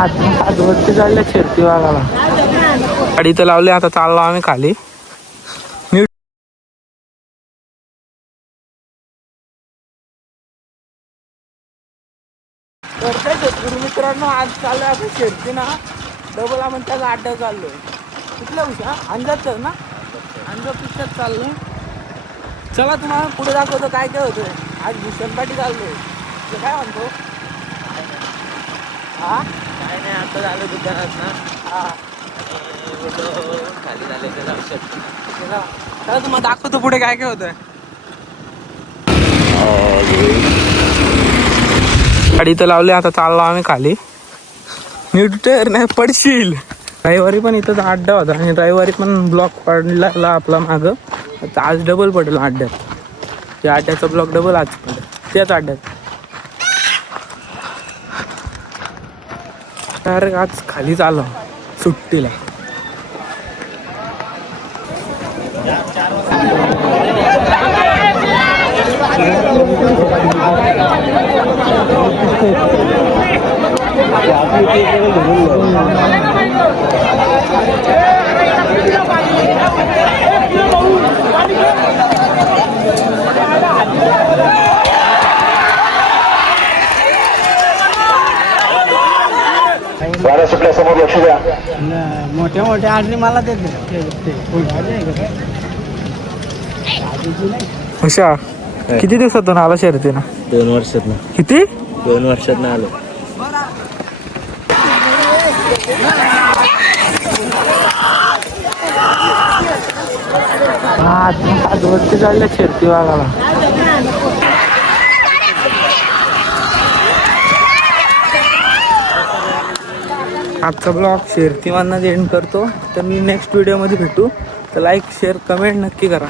आज वरती चालल्या शेती वाघाला गाडी तर लावली. आता चाललो आम्ही खाली. मित्रांनो आज चाललोय आपण शेती ना डबल आपण त्याचा अड्डा चाललोय. कुठल्या उशा अंजाच ना अंजा पिक्चर चाललोय. चला तुम्हाला पुढे दाखवतो काय काय होतंय. आज भूषणपाठी चाललोय. काय म्हणतो हा काय नाही. आता झालं दुकानात ना. हा खाली झाले त्याला चला तुम्हाला दाखवतो पुढे काय काय होतंय. गाडी तर लावली. आता चाललो आम्ही खाली. नीट नाही पडशील. रविवारी पण इथंच अड्डा होता आणि रविवारी पण ब्लॉक पडला आपला मागं. आज डबल पडेल अड्ड्यात. त्या अड्ड्याचा ब्लॉक डबल आज पडेल त्याच अड्ड्यात. तर आज खालीच आलो सुट्टीला. वारा सुटल्यासमोर लक्ष द्या. मोठ्या मोठ्या आडणी मला देते. हुशार. किती दिवसातून आला शर्यतीनं? 2 वर्षात ना. किती? 2 वर्षात ना आलो. आज वरती चालल्या शेती वाघाला. आजचा ब्लॉग शेरतीमांना एंड करतो. तर मी नेक्स्ट व्हिडिओमध्ये भेटू. तर लाईक शेअर कमेंट नक्की करा.